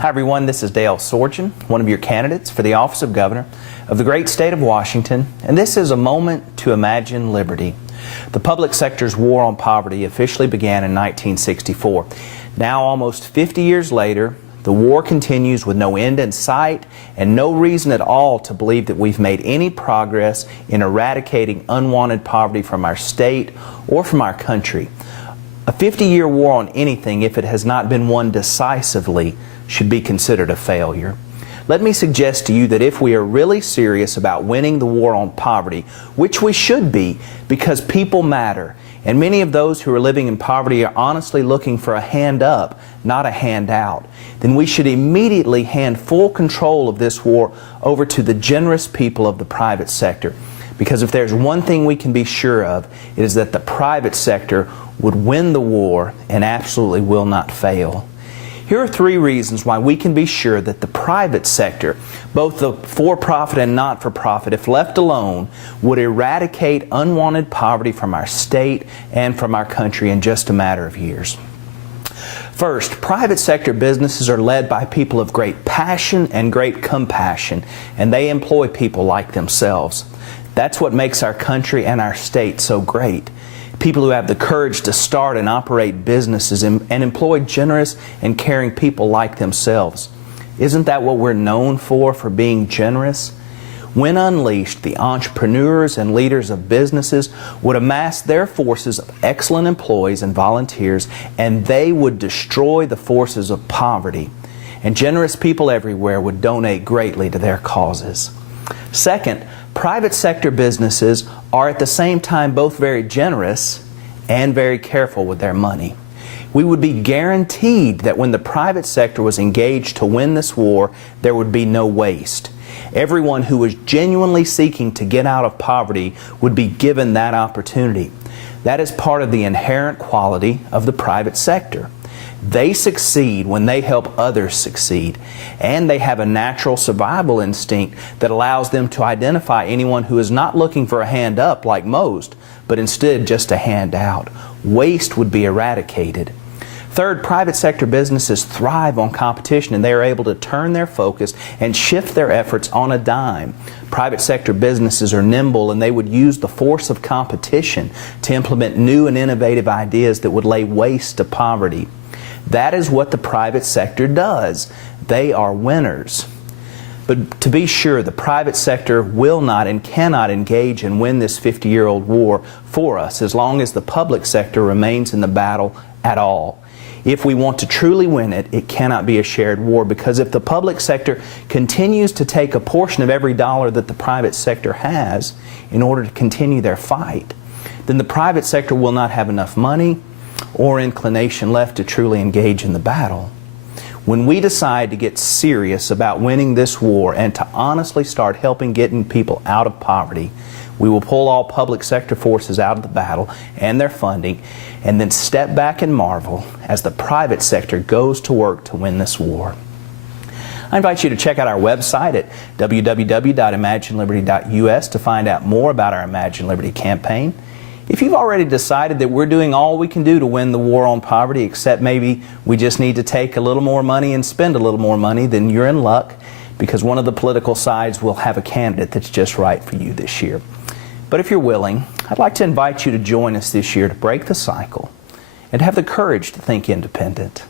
Hi everyone, this is Dale Sorgen, one of your candidates for the office of governor of the great state of Washington, and this is a moment to imagine liberty. The public sector's war on poverty officially began in 1964. Now, almost 50 years later, the war continues with no end in sight and no reason at all to believe that we've made any progress in eradicating unwanted poverty from our state or from our country. A 50-year war on anything, if it has not been won decisively, should be considered a failure. Let me suggest to you that if we are really serious about winning the war on poverty, which we should be because people matter, and many of those who are living in poverty are honestly looking for a hand up, not a handout, then we should immediately hand full control of this war over to the generous people of the private sector. Because if there's one thing we can be sure of, it is that the private sector would win the war and absolutely will not fail. Here are 3 reasons why we can be sure that the private sector, both the for-profit and not-for-profit, if left alone, would eradicate unwanted poverty from our state and from our country in just a matter of years. First, private sector businesses are led by people of great passion and great compassion, and they employ people like themselves. That's what makes our country and our state so great. People who have the courage to start and operate businesses and employ generous and caring people like themselves. Isn't that what we're known for being generous? When unleashed, the entrepreneurs and leaders of businesses would amass their forces of excellent employees and volunteers, and they would destroy the forces of poverty. And generous people everywhere would donate greatly to their causes. Second, private sector businesses are at the same time both very generous and very careful with their money. We would be guaranteed that when the private sector was engaged to win this war, there would be no waste. Everyone who was genuinely seeking to get out of poverty would be given that opportunity. That is part of the inherent quality of the private sector. They succeed when they help others succeed, and they have a natural survival instinct that allows them to identify anyone who is not looking for a hand up like most, but instead just a hand out. Waste would be eradicated. Third, private sector businesses thrive on competition, and they are able to turn their focus and shift their efforts on a dime. Private sector businesses are nimble, and they would use the force of competition to implement new and innovative ideas that would lay waste to poverty. That is what the private sector does. They are winners. But to be sure, the private sector will not and cannot engage and win this 50-year-old war for us as long as the public sector remains in the battle at all. If we want to truly win it, it cannot be a shared war, because if the public sector continues to take a portion of every dollar that the private sector has in order to continue their fight, then the private sector will not have enough money or inclination left to truly engage in the battle. When we decide to get serious about winning this war and to honestly start helping getting people out of poverty, we will pull all public sector forces out of the battle and their funding, and then step back and marvel as the private sector goes to work to win this war. I invite you to check out our website at www.imagineliberty.us to find out more about our Imagine Liberty campaign. If you've already decided that we're doing all we can do to win the war on poverty, except maybe we just need to take a little more money and spend a little more money, then you're in luck, because one of the political sides will have a candidate that's just right for you this year. But if you're willing, I'd like to invite you to join us this year to break the cycle and have the courage to think independent.